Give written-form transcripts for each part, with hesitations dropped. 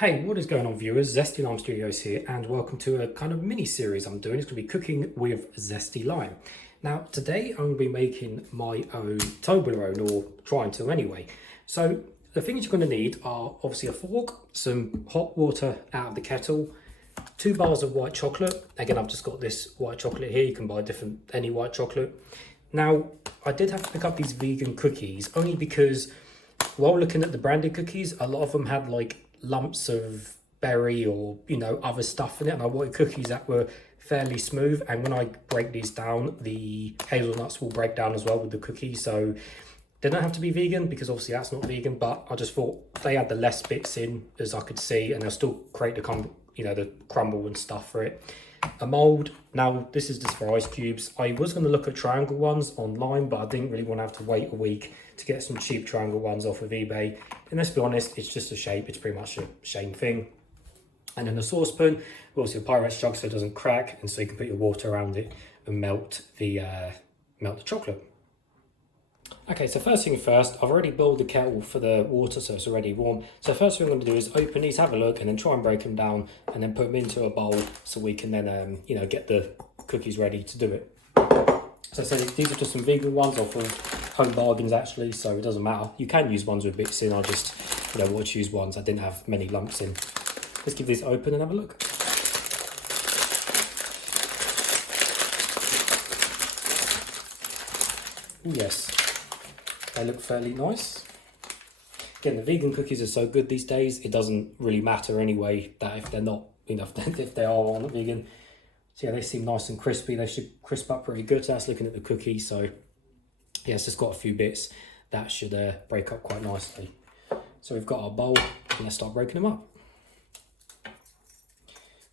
Hey, what is going on, viewers? ZestyLime Studios here, and welcome to a kind of mini series I'm doing. It's going to be cooking with ZestyLime. Now, today I'm going to be making my own Toblerone, or trying to anyway. So, the things you're going to need are obviously a fork, some hot water out of the kettle, 2 bars of white chocolate. Again, I've just got this white chocolate here. You can buy any white chocolate. Now, I did have to pick up these vegan cookies only because while looking at the branded cookies, a lot of them had like lumps of berry or other stuff in it, and I wanted cookies that were fairly smooth. And when I break these down, the hazelnuts will break down as well with the cookies, so they don't have to be vegan because obviously that's not vegan. But I just thought they had the less bits in as I could see, and they'll still create the crumble and stuff for it. A mold. Now this is just for ice cubes. I was going to look at triangle ones online, but I didn't really want to have to wait a week to get some cheap triangle ones off of eBay. And let's be honest, it's just a shape. It's pretty much the same thing. And then the saucepan, obviously a Pyrex jug so it doesn't crack, and so you can put your water around it and melt the chocolate. Okay, so first thing first, I've already boiled the kettle for the water, so it's already warm. So first thing I'm going to do is open these, have a look, and then try and break them down, and then put them into a bowl so we can then, get the cookies ready to do it. So these are just some vegan ones off of Home Bargains actually, so it doesn't matter. You can use ones with bits in. I just, want to use ones I didn't have many lumps in. Let's give these open and have a look. Yes. They look fairly nice. Again, the vegan cookies are so good these days, it doesn't really matter anyway that if they're not, if they are or not vegan. So yeah, they seem nice and crispy. They should crisp up pretty good. So that's looking at the cookie. So yeah, it's just got a few bits that should break up quite nicely. So we've got our bowl, and let's start breaking them up.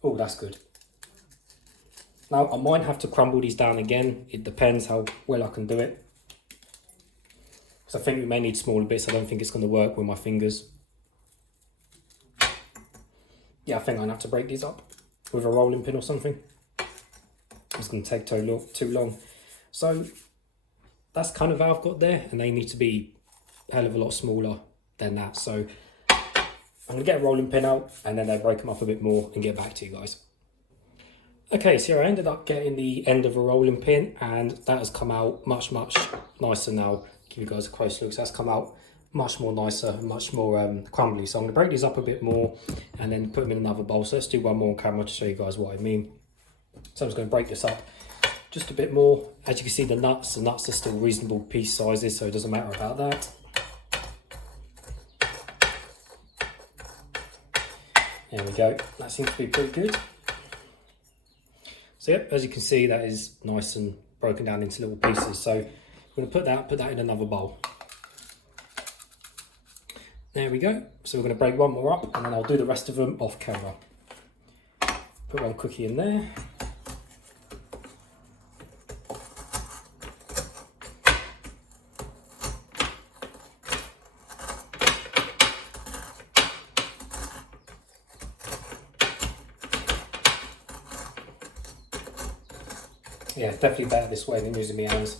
Oh, that's good. Now I might have to crumble these down again. It depends how well I can do it. So I think we may need smaller bits. I don't think it's going to work with my fingers. Yeah, I think I'm going to have to break these up with a rolling pin or something. It's going to take too long. So that's kind of how I've got there, and they need to be a hell of a lot smaller than that. So I'm going to get a rolling pin out, and then I'll break them up a bit more and get back to you guys. Okay, so I ended up getting the end of a rolling pin, and that has come out much nicer now. Give you guys a close look. So that's come out much more nicer, much more crumbly. So I'm going to break these up a bit more and then put them in another bowl. So let's do one more on camera to show you guys what I mean. So I'm just going to break this up just a bit more. As you can see, the nuts are still reasonable piece sizes, so it doesn't matter about that. There we go. That seems to be pretty good. So yep, as you can see, that is nice and broken down into little pieces. So I'm going to put that in another bowl. There we go. So we're going to break one more up, and then I'll do the rest of them off camera. Put one cookie in there. Yeah, definitely better this way than using my hands.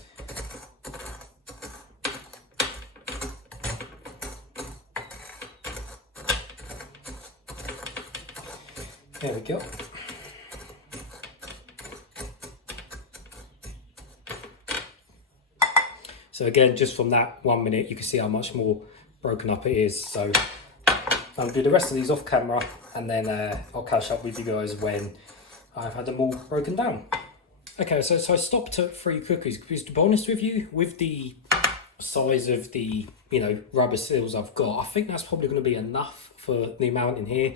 There we go. So again, just from that 1 minute, you can see how much more broken up it is. So I'll do the rest of these off camera, and then I'll catch up with you guys when I've had them all broken down. Okay, so I stopped at 3 cookies because, to be honest with you, with the size of the rubber seals I've got, I think that's probably going to be enough for the amount in here.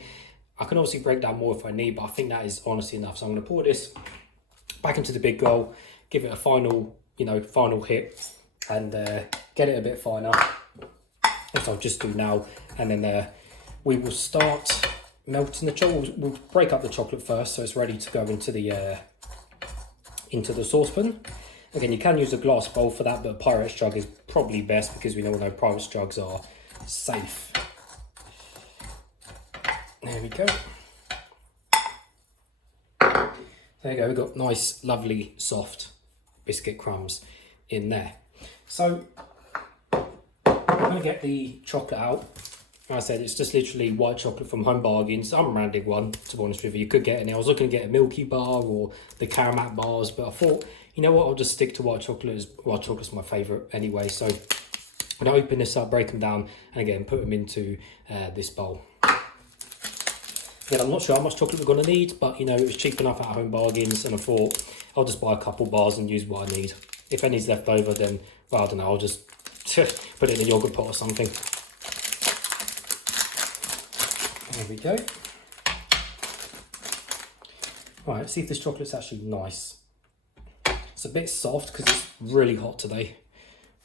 I can obviously break down more if I need, but I think that is honestly enough. So I'm going to pour this back into the big bowl, give it a final hit, and get it a bit finer. Which I'll just do now, and then we will start melting the chocolate. We'll break up the chocolate first, so it's ready to go into the saucepan. Again, you can use a glass bowl for that, but a Pyrex jug is probably best because we know Pyrex jugs are safe. There we go. There you go, we've got nice, lovely, soft biscuit crumbs in there. So I'm going to get the chocolate out Like I said, it's just literally white chocolate from Home Bargains. Some random one, to be honest with you. You could get any. I was looking to get a Milky Bar or the Caramat bars, but I thought, you know what, I'll just stick to white chocolate. White chocolate's my favourite anyway. So I'm going to open this up, break them down, and again, put them into this bowl. Again, I'm not sure how much chocolate we're going to need, but you know, it was cheap enough at Home Bargains, and I thought I'll just buy a couple bars and use what I need. If any's left over, then, well, I don't know, I'll just put it in a yogurt pot or something. There we go. Right, let's see if this chocolate's actually nice. It's a bit soft because it's really hot today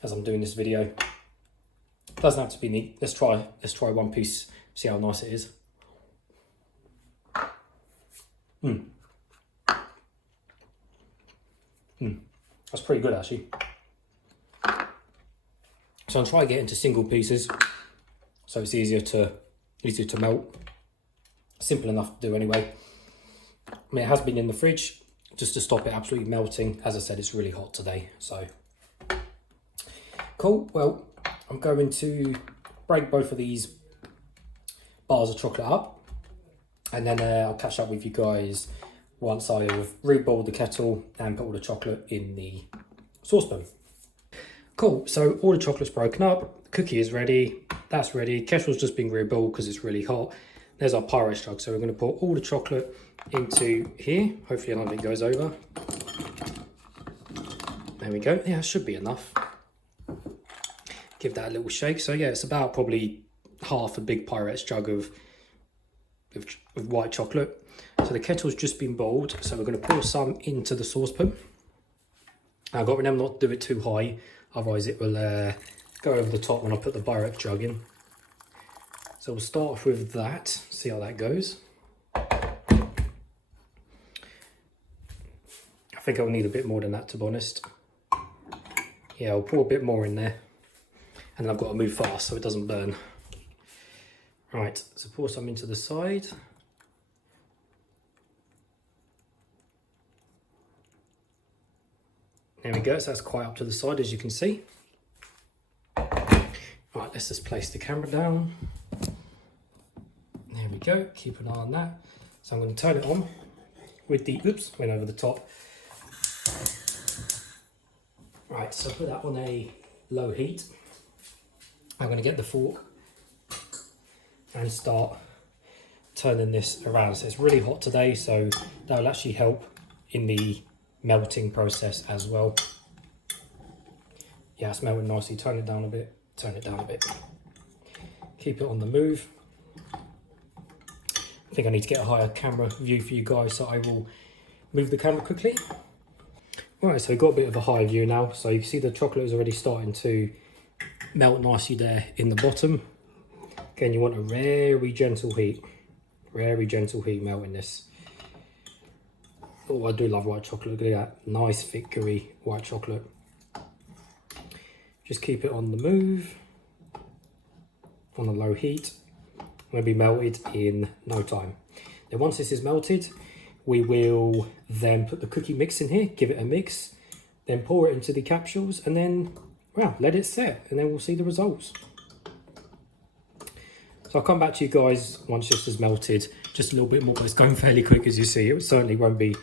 as I'm doing this video. Doesn't have to be neat. Let's try one piece, see how nice it is. That's pretty good actually. So I'll try to get into single pieces so it's easier to melt. Simple enough to do anyway. I mean, it has been in the fridge just to stop it absolutely melting. As I said, it's really hot today, so cool. Well, I'm going to break both of these bars of chocolate up, and then I'll catch up with you guys once I have reboiled the kettle and put all the chocolate in the saucepan. Cool, so all the chocolate's broken up, the cookie is ready, that's ready, kettle's just been reboiled because it's really hot. There's our Pyrex jug, so we're going to pour all the chocolate into here. Hopefully none of it goes over. There we go, yeah, that should be enough. Give that a little shake. So yeah, it's about probably half a big Pyrex jug of white chocolate. So the kettle's just been boiled, so we're going to pour some into the saucepan. I've got to remember not to do it too high, otherwise it will go over the top when I put the Pyrex jug in. So we'll start off with that, see how that goes. I think I'll need a bit more than that, to be honest. Yeah, I'll pour a bit more in there. And then I've got to move fast so it doesn't burn. Right, so pour some into the side. There we go, so that's quite up to the side, as you can see. Right, let's just place the camera down. There we go, keep an eye on that. So I'm going to turn it on with the, oops, went over the top. Right, so put that on a low heat. I'm going to get the fork and start turning this around. So it's really hot today, so that will actually help in the melting process as well. Yeah, it's melting nicely. Turn it down a bit, turn it down a bit. Keep it on the move. I think I need to get a higher camera view for you guys, so I will move the camera quickly. Right, so we've got a bit of a high view now. So you can see the chocolate is already starting to melt nicely there in the bottom. Again, you want a very gentle heat melting this. Oh, I do love white chocolate. Look at that, nice thick gooey white chocolate. Just keep it on the move, on a low heat. Will be melted in no time. Then once this is melted, we will then put the cookie mix in here, give it a mix, then pour it into the capsules, and then, well, let it set, and then we'll see the results. So I'll come back to you guys once this is melted, just a little bit more, but it's going fairly quick, as you see. It certainly won't be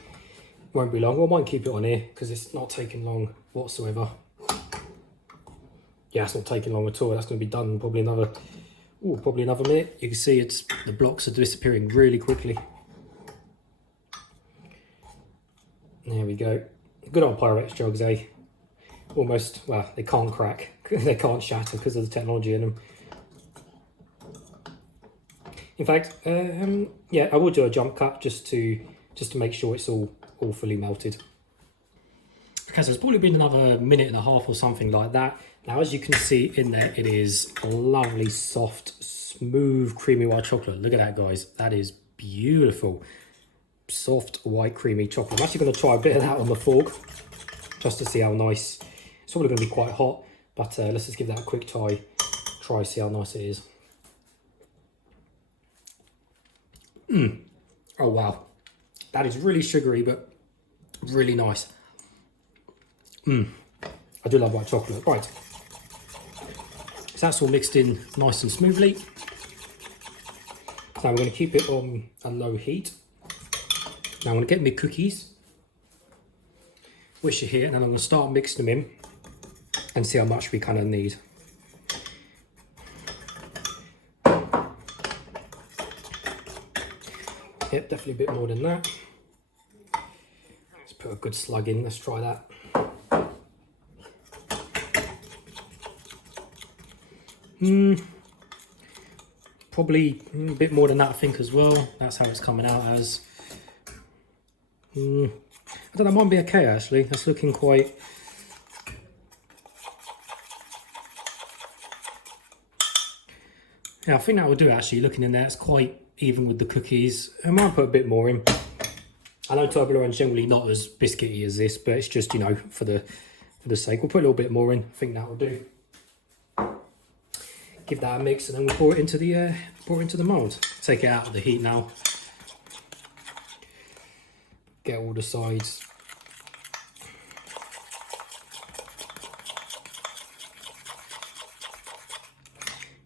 long. I might keep it on here because it's not taking long whatsoever. Yeah, it's not taking long at all. That's going to be done in probably another minute. You can see the blocks are disappearing really quickly. There we go. Good old Pyrex jugs, eh? Almost, well, they can't crack. They can't shatter because of the technology in them. In fact, yeah, I will do a jump cut just to make sure it's all fully melted. Okay, so it's probably been another minute and a half or something like that. Now, as you can see in there, it is a lovely, soft, smooth, creamy white chocolate. Look at that, guys. That is beautiful. Soft, white, creamy chocolate. I'm actually going to try a bit of that on the fork just to see how nice. It's probably going to be quite hot, but let's just give that a quick try, see how nice it is. Oh, wow. That is really sugary, but really nice. I do love white chocolate. Right. So that's all mixed in nice and smoothly. Now we're going to keep it on a low heat. Now I'm going to get my cookies, which are here, and then I'm going to start mixing them in and see how much we kind of need. Yep, definitely a bit more than that. Let's put a good slug in, let's try that. Probably a bit more than that, I think, as well. That's how it's coming out as. I don't know, that might be okay actually. That's looking quite. Yeah, I think that will do actually. Looking in there, it's quite even with the cookies. I might put a bit more in. I know Toblerone's generally not as biscuity as this, but it's just, you know, for the sake. We'll put a little bit more in. I think that will do. Give that a mix, and then we'll pour it into the mould. Take it out of the heat now. Get all the sides.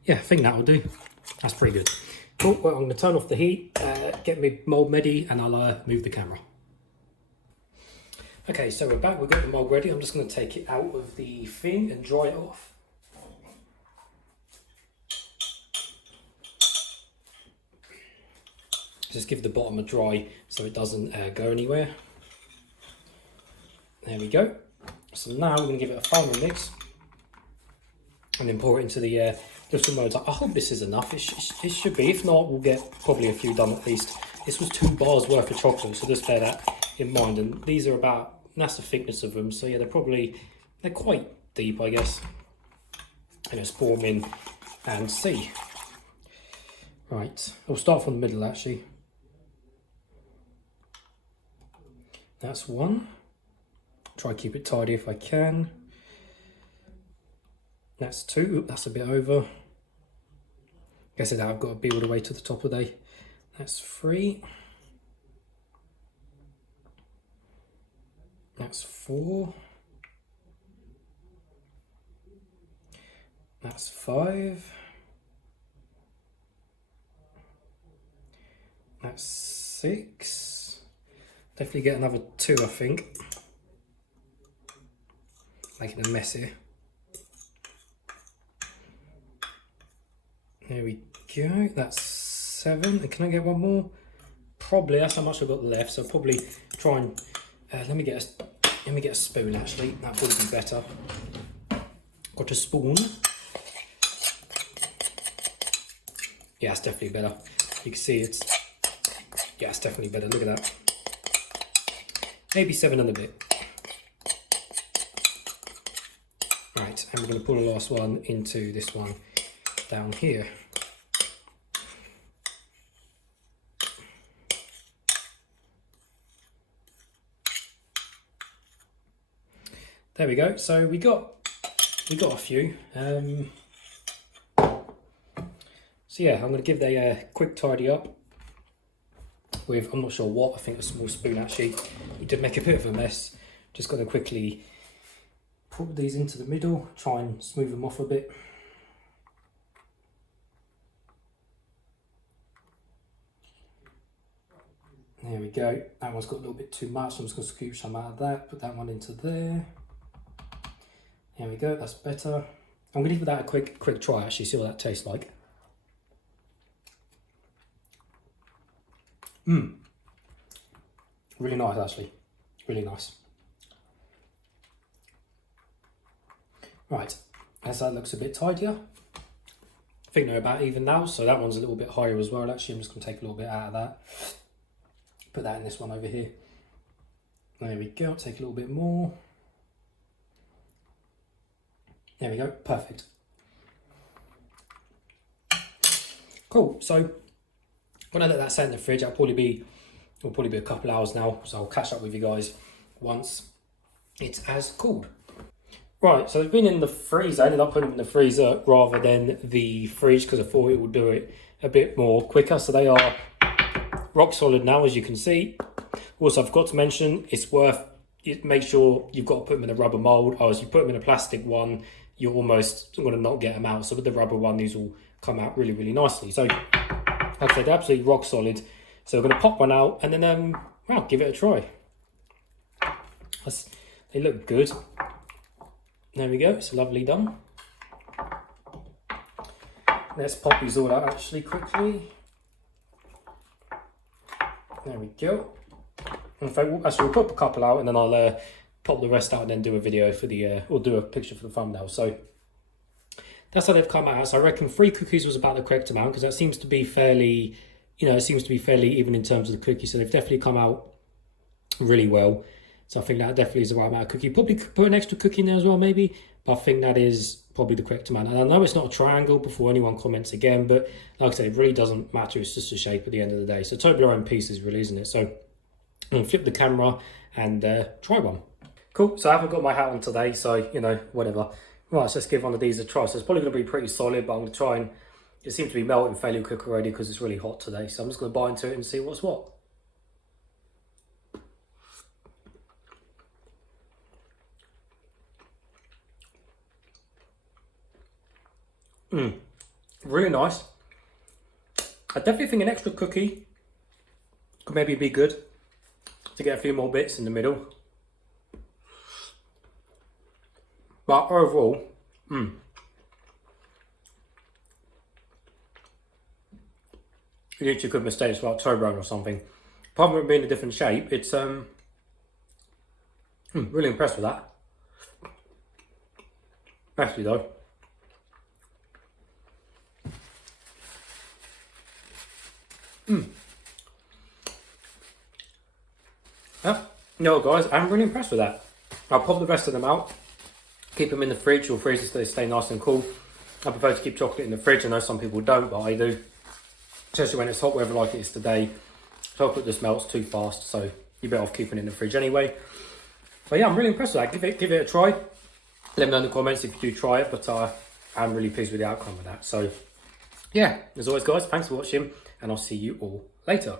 Yeah, I think that will do. That's pretty good. Cool. Well, I'm going to turn off the heat, get my mould ready, and I'll move the camera. Okay, so we're back. We've got the mould ready. I'm just going to take it out of the thing and dry it off. Just give the bottom a dry so it doesn't go anywhere. There we go. So now we're going to give it a final mix and then pour it into the little molds. I hope this is enough. It should be. If not, we'll get probably a few done at least. This was 2 bars worth of chocolate, so just bear that in mind. And these are about, that's the thickness of them. So yeah, they're quite deep, I guess. And just pour them in and see. Right, I'll start from the middle actually. That's 1. Try to keep it tidy if I can. That's 2. Oop, that's a bit over. Guess it, I've got to be all the way to the top of the day. That's 3. That's 4. That's 5. That's 6. Definitely get another 2, I think. Making a mess here. There we go. That's 7. And can I get one more? Probably. That's how much I've got left. So probably try and let me get a spoon. Actually, that would be better. Got a spoon. Yeah, it's definitely better. You can see it's. Yeah, it's definitely better. Look at that. Maybe 7 and a bit. Right, and we're going to pull the last one into this one down here. There we go. So we got a few. So yeah, I'm going to give that a quick tidy up with, I'm not sure what, I think a small spoon actually. We did make a bit of a mess. Just going to quickly put these into the middle, try and smooth them off a bit. There we go. That one's got a little bit too much. I'm just going to scoop some out of that, put that one into there. There we go, that's better. I'm going to give that a quick try actually, see what that tastes like. Really nice actually, really nice. Right, as that looks a bit tidier. I think they're about even now, so that one's a little bit higher as well. Actually, I'm just going to take a little bit out of that. Put that in this one over here. There we go, take a little bit more. There we go, perfect. Cool, so when I let that set in the fridge, it'll probably be a couple hours now, so I'll catch up with you guys once it's as cooled. Right, so they've been in the freezer. I ended up putting them in the freezer rather than the fridge because I thought it would do it a bit more quicker. So they are rock solid now, as you can see. Also, I forgot to mention, make sure you've got to put them in a rubber mold, or as you put them in a plastic one, you're almost going to not get them out. So with the rubber one, these will come out really, really nicely. So like I said, they're absolutely rock solid. So we're going to pop one out and then, well, give it a try. They look good. There we go, it's lovely done. Let's pop these all out actually quickly. There we go. In fact, actually we'll pop a couple out and then I'll pop the rest out and then do a video for the, or do a picture for the thumbnail. So that's how they've come out. So I reckon 3 cookies was about the correct amount, because that seems to be fairly, you know, it seems to be fairly even in terms of the cookies. So they've definitely come out really well. So I think that definitely is the right amount of cookie. Probably could put an extra cookie in there as well, maybe. But I think that is probably the correct amount. And I know it's not a triangle before anyone comments again, but like I said, it really doesn't matter. It's just a shape at the end of the day. So Toblerone pieces really, isn't it? So I'm going to flip the camera and try one. Cool. So I haven't got my hat on today, so, you know, whatever. Right, so let's give one of these a try. So it's probably going to be pretty solid, but I'm going to try and... It seems to be melting fairly quick already because it's really hot today. So I'm just going to bite into it and see what's what. Really nice. I definitely think an extra cookie could maybe be good to get a few more bits in the middle. But overall, you literally could mistake it's like Toblerone or something. Apart from it being a different shape, it's really impressed with that. Actually though. Yeah, no guys, I'm really impressed with that. I'll pop the rest of them out, keep them in the fridge or freezer so they stay nice and cool. I prefer to keep chocolate in the fridge. I know some people don't, but I do. Especially when it's hot weather like it is today. Chocolate just melts too fast, so you're better off keeping it in the fridge anyway. But yeah, I'm really impressed with that. Give it a try. Let me know in the comments if you do try it, but I'm really pleased with the outcome of that. So yeah, as always guys, thanks for watching and I'll see you all later.